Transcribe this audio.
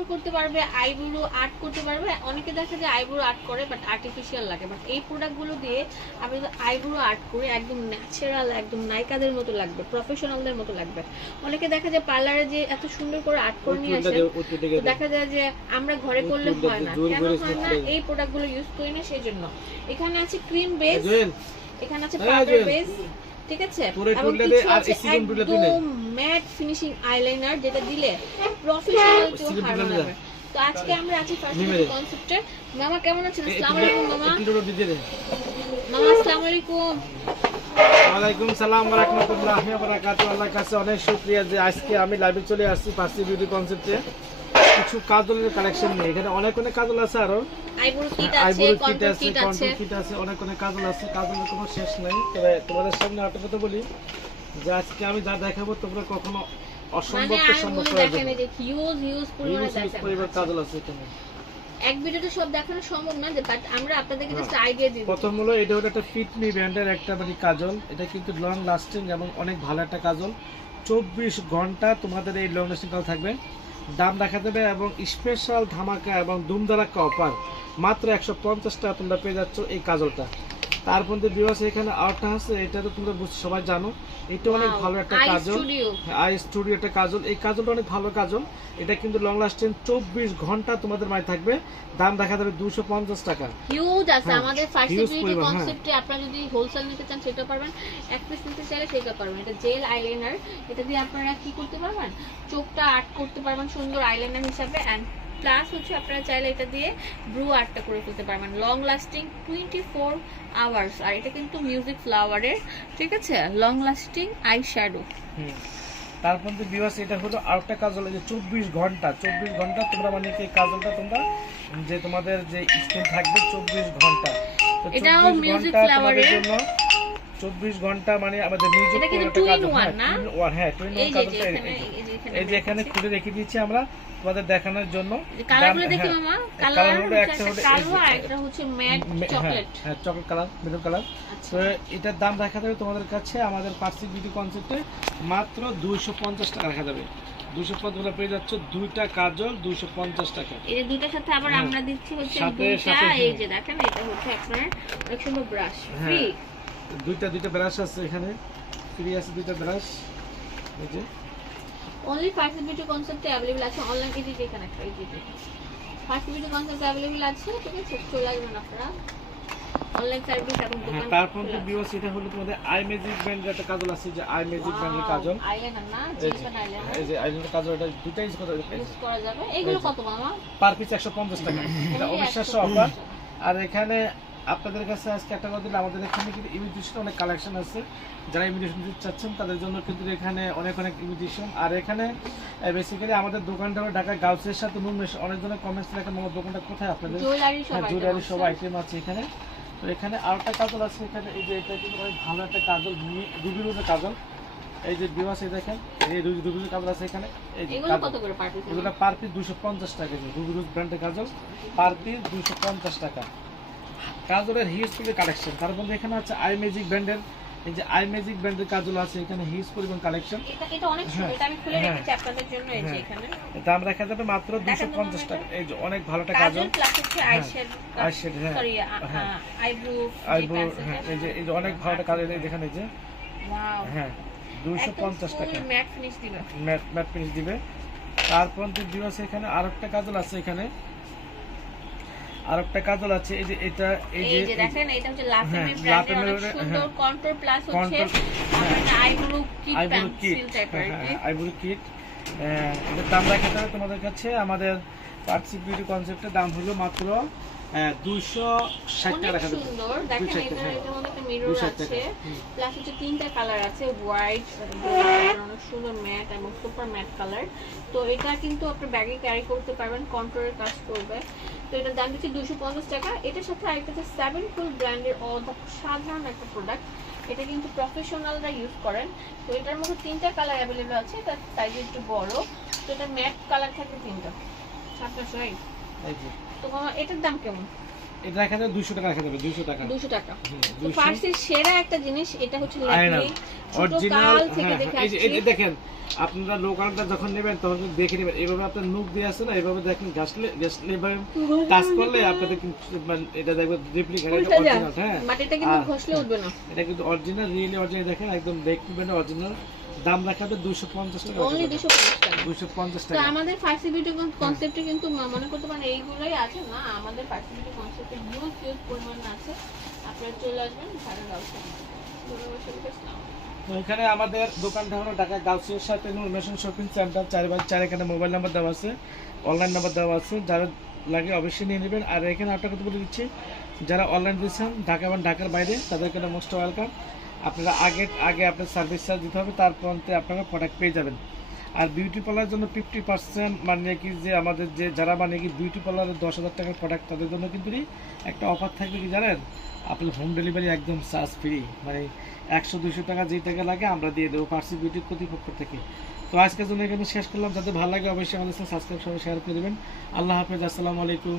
Control করতে পারবে eyebrow art করতে পারবে। অনেকে দেখা যায় আইব্রো আর্ট করে বাট আর্টিফিশিয়াল লাগে। বাট এই প্রোডাক্টগুলো দিয়ে আপনি যদি আইব্রো আর্ট করে একদম ন্যাচারাল একদম নায়িকাদের মতো লাগবে প্রফেশনালদের মতো লাগবে। অনেকে দেখা যায় পার্লারে যে এত সুন্দর করে আর্ট করে নিয়ে আসে দেখা যায় যে আমরা ঘরে করলে হয় না। কেন হয় না। এই প্রোডাক্টগুলো ইউজ করি না সেই জন্য। এখানে আছে ক্রিম বেস এখানে আছে পাউডার বেস ঠিক আছে? এবং কিছু আছে। একদম ম্যাট ফিনিশিং আইলাইনার যেটা দিলে প্রফেশনাল কেউ সিলিকন হারানো তো আজকে আমরা আছি ফার্স্ট কনসেপ্টে মামা কেমন আছেন? আসসালামু আলাইকুম মামা। টুলটা দিয়ে দে। মামা আসসালামু আলাইকুম। ওয়ালাইকুম সালাম রাহমাতুল্লাহি ওয়া বারাকাতুহু। আল্লাহর কাছে অনেক শুকরিয়া যে আজকে আমি লাইভে চলে আসছি ফার্সি বিউটি কনসেপ্টে কিছু কাজলের কালেকশন নিয়ে এখানে অনেক অনেক কাজল আছে আরও। আইব্রো কিট আছে কন্ট্রোল আছে কিট আছে। কন্ট্রোল কিট আছে অনেক অনেক কাজল আছে। কাজলের কোনো শেষ নাই। তবে তোমাদের সামনে একটা কথা বলি। যে আজকে আমি যা দেখাবো তোমরা কখনো অসম্ভবকে আর সম্ভব করা হিউজ হিউজ পরিমাণে কাজল আছে এখানে। এক ভিডিওতে সব দেখানো সম্ভব না বাট আমরা আপনাদেরকে হ্যাঁ। জাস্ট আইডিয়া দিই। প্রথম হলো এটা হলো একটা ফিটমি ব্র্যান্ডের একটা মানে কাজল। এটা কিন্তু লং লাস্টিং এবং অনেক ভালো একটা কাজল। চব্বিশ ঘণ্টা তোমাদের এই লং লাস্টিং কাজল থাকবে। দাম দেখা দেবে এবং স্পেশাল ধামাকা এবং দুমদারাক্কা অফার মাত্র একশো পঞ্চাশ টাকা তোমরা পেয়ে যাচ্ছ এই কাজলটা। তার মধ্যে বিবাস এখানে আরেকটা আছে এটা তো তোমরা সবাই জানো। এটা অনেক ভালো একটা কাজল। আই স্টুডিও একটা কাজল। এই কাজলটা অনেক ভালো কাজল। এটা কিন্তু লং লাস্টিং চব্বিশ ঘণ্টা তোমাদের মাঝে থাকবে। দাম দেখা যাবে দুশো পঞ্চাশ টাকা। হিউজ আছে। হ্যাঁ, আমাদের বিউটি হ্যাঁ। কনসেপ্টে আপনারা যদি হোলসেল নিতে চান সেটা পারবেন। এক পিস নিতে চাইলে সেটা পারবেন। এটা জেল আইলাইনার এটা দিয়ে আপনারা কি করতে পারবেন? চোখটা আর্ট করতে পারবেন সুন্দর আইলাইনার হিসাবে। অ্যান্ড প্লাস হচ্ছে আপনারা চাইলে এটা দিয়ে ব্রু আর্টটা করে ফেলতে পারবেন। Long lasting twenty four hours আর এটা কিন্তু মিউজিক ফ্লাওয়ারের ঠিক আছে? Long lasting eye shadow. তারপর তো এটা হলো আরেকটা কাজল যে চব্বিশ ঘণ্টা। চব্বিশ ঘণ্টা তোমরা মানে কি কাজলটা তোমরা যে তোমাদের যে স্কিন থাকবে চব্বিশ ঘণ্টা। এটাও 24 music ঘণ্টা flower তোমাদের এর। জন্য চব্বিশ ঘণ্টা মানে আমাদের মিউজিক? হ্যাঁ এই যে এখানে খুলে রেখে দিয়েছি আমরা তোমাদের দেখানোর জন্য। দেখি হ্যাঁ, কালার কালার হ্যাঁ, চকলেট কালার মেরুন কালার আচ্ছা। তো এটার দাম দেখা যাবে তোমাদের কাছে আমাদের পার্সি বিউটি কনসেপ্টে মাত্র দুইশো পঞ্চাশ টাকা রাখা যাবে। দুইশো পঞ্চাশ পেয়ে যাচ্ছ দুইটা কাজল দুইশো পঞ্চাশ টাকা। এই দুইটার সাথে আবার। আমরা দিচ্ছি হচ্ছে এই। যে দেখেন এটা হচ্ছে আপনার সুন্দর ব্রাশ। ফ্রি দুইটা দুইটা ব্রাশ আছে এখানে। ফ্রি আছে দুইটা ব্রাশ এই যে। অনলি ফার্স্ট বিউটি কনসেপ্টে অ্যাভেলেবল আছে। অনলাইন যে এখানে একটা এই যে ফার্স্ট বিউটি কনসেপ্ট অ্যাভেলেবল আছে ঠিক আছে? চলে আসবেন আপনারা। অনলাইন সার্ভিস এবং হ্যাঁ দোকান তারপর তো বিওস এটা হলো তোমাদের আই ম্যাজিক ব্র্যান্ডের একটা কাজল আছে যে আই ম্যাজিক ব্র্যান্ডের কাজল। আইলাইনার না? এই জেল যে পেন আইলাইনার এই যে আইল্যান্ডের কাজল এটা দুটাই ইউজ করা ইউজ করা যাবে। এগুলো কত মামা? পার পিস টাকা। এটা Only অবিশ্বাস্য অফার আর এখানে আপনাদের কাছে আজকে একটা কথা দিলে আমাদের এখানে কিন্তু ইমিটেশন অনেক কালেকশন আছে। যারা ইমিটেশন দিতে চাচ্ছেন তাদের জন্য কিন্তু এখানে অনেক অনেক ইমিটেশন আর এখানে বেসিক্যালি আমাদের দোকানটা হলো ঢাকা গাউসের সাথে নুনমেশ অনেক জনের কমেন্টস লেখেন আমার দোকানটা কোথায় আপনাদের? জুয়েলারি সব হ্যাঁ আইটেম আছে। এখানে। তো এখানে আরেকটা কাজল আছে এখানে এই যে এটা কিন্তু অনেক ভালো একটা কাজল রুবি রুবের কাজল। এই যে বিবাস দেখেন এই রুবি রুবির কাজল আছে এখানে। এগুলো কত করে পার পিস দুশো পঞ্চাশ টাকা রুবি রুজ ব্র্যান্ডের কাজল পার পিস দুশো পঞ্চাশ টাকা। কাজলের হিউজ পরিমাণ কালেকশন তার মধ্যে এখানে আছে আই ম্যাজিক ব্র্যান্ডের এই যে আই ম্যাজিক ব্র্যান্ডের কাজল আছে এখানে হিউজ পরিমাণ কালেকশন এটা এটা অনেক সুন্দর। হ্যাঁ, এটা আমি খুলে হ্যাঁ, রেখেছি আপনাদের জন্য এই যে হ্যাঁ। এখানে। দাম রাখা যাবে মাত্র দুশো দেখান তো পঞ্চাশ মামা টাকা। এই যে অনেক ভালো একটা কাজল প্লাস হচ্ছে eyeshadow, হ্যাঁ, সরি। আইব্রো আইব্রো এই যে এই যে অনেক ভালো একটা কাজল এই যেখানে এই যে। ওয়াও হ্যাঁ দুশো পঞ্চাশ টাকা। ম্যাট ফিনিশ দিবে ম্যাট ম্যাট ফিনিশ দিবে। তারপর তো দিবস এখানে আরেকটা কাজল আছে এখানে। আরেকটা কাজল আছে এই যে এটা এই যে দেখেন এটা হচ্ছে লাফেমের হ্যাঁ, ব্র্যান্ডের অনেক হ্যাঁ। সুন্দর কন্ট্রোল প্লাস হচ্ছে eyebrow kit eyebrow kit pencil টাইপের আইব্রো কিট এটার দাম রাখা তাহলে তোমাদের কাছে। আমাদের পার্সি বিউটি কনসেপ্টের দাম হলো মাত্র দুইশো ষাট টাকা অনেক রাখা সুন্দর। দেখেন 260 এটা মিরর আছে। প্লাস হচ্ছে তিনটা কালার আছে হোয়াইট অনেক সুন্দর ম্যাট এবং সুপার ম্যাট কালার তো এটা কিন্তু আপনি ব্যাগে ক্যারি করতে পারবেন কন্ট্রোলের কাজ করবে। তো এটার দাম দিচ্ছে দুশো পঞ্চাশ টাকা। এটার সাথে আরেকটা হচ্ছে সেভেন ফুল ব্র্যান্ডের অসাধারণ একটা প্রোডাক্ট এটা কিন্তু প্রফেশনালরা ইউজ করেন। তো এটার মধ্যে তিনটা কালার অ্যাভেলেবল আছে তার সাইজ একটু বড়। তো এটা ম্যাট কালার থাকে তিনটা। আপনার রাইট তো এটার দাম কেমন? এটা রাখা যাবে দুইশো টাকা রাখা যাবে দুইশো টাকা। দুশো টাকা। তো 200 ফার্সির সেরা একটা জিনিস এটা হচ্ছে ল্যাকমি অরিজিনাল থেকে দেখে এই যে এই যে দেখেন আপনারা লোকালটা যখন নেবেন তখন দেখে নেবেন। এইভাবে আপনার মুখ দিয়ে আছে না এইভাবে দেখেন ঘাসলে ঘাসলে এভাবে টাচ করলে আপনাদের কিন্তু মানে এটা দেখবেন রিপ্লিকেট উল্টে যায়। অরিজিনাল হ্যাঁ। মাটিটা কিন্তু ঘষলে উঠবে না। এটা কিন্তু অরিজিনাল রিয়েলি অরিজিনাল দেখেন একদম দেখবেন অরিজিনাল দাম রাখাবে দুশো পঞ্চাশ টাকা অনলি দুশো পঞ্চাশ টাকা। দুশো পঞ্চাশ তো টাকা। আমাদের ফার্সি বিউটি কনসেপ্টে কিন্তু মনে করতে পারেন এইগুলোই আছে না আমাদের ফার্সি বিউটি কনসেপ্টে হিউজ হিউজ পরিমাণ আছে। আপনারা চলে আসবেন তো এখানে আমাদের দোকানটা হলো ঢাকা গাউসিয়ার সাথে মেশিন শপিং সেন্টার চার বাই চার এখানে মোবাইল নাম্বার দেওয়া আছে অনলাইন নাম্বার দেওয়া আছে। যারা লাগে অবশ্যই নিয়ে নেবেন। আর এখানে একটা কথা বলে দিচ্ছি যারা অনলাইন দিচ্ছেন ঢাকা এবং ঢাকার বাইরে তাদেরকে মোস্ট ওয়েলকাম। আপনারা আগে আগে আপনার সার্ভিস চার্জ দিতে হবে, তারপর আপনারা প্রোডাক্ট পেয়ে যাবেন। আর বিউটি পার্লারের জন্য ফিফটি পার্সেন্ট মানে কি যে আমাদের যে, যারা মানে কি বিউটি পার্লারের দশ হাজার টাকার প্রোডাক্ট তাদের জন্য কিন্তু একটা অফার থাকবে কি জানেন? আপনার হোম ডেলিভারি একদম চার্জ ফ্রি মানে একশো দুশো টাকা যেই টাকা লাগে আমরা দিয়ে দেবো পার্সি বিউটির কর্তৃপক্ষ থেকে। তো আজকের জন্য এখানে শেষ করলাম যাতে ভালো লাগে অবশ্যই আমাদের সাথে সাবস্ক্রাইব সবাই শেয়ার করে দেবেন। আল্লাহ হাফেজ, আসসালামু আলাইকুম।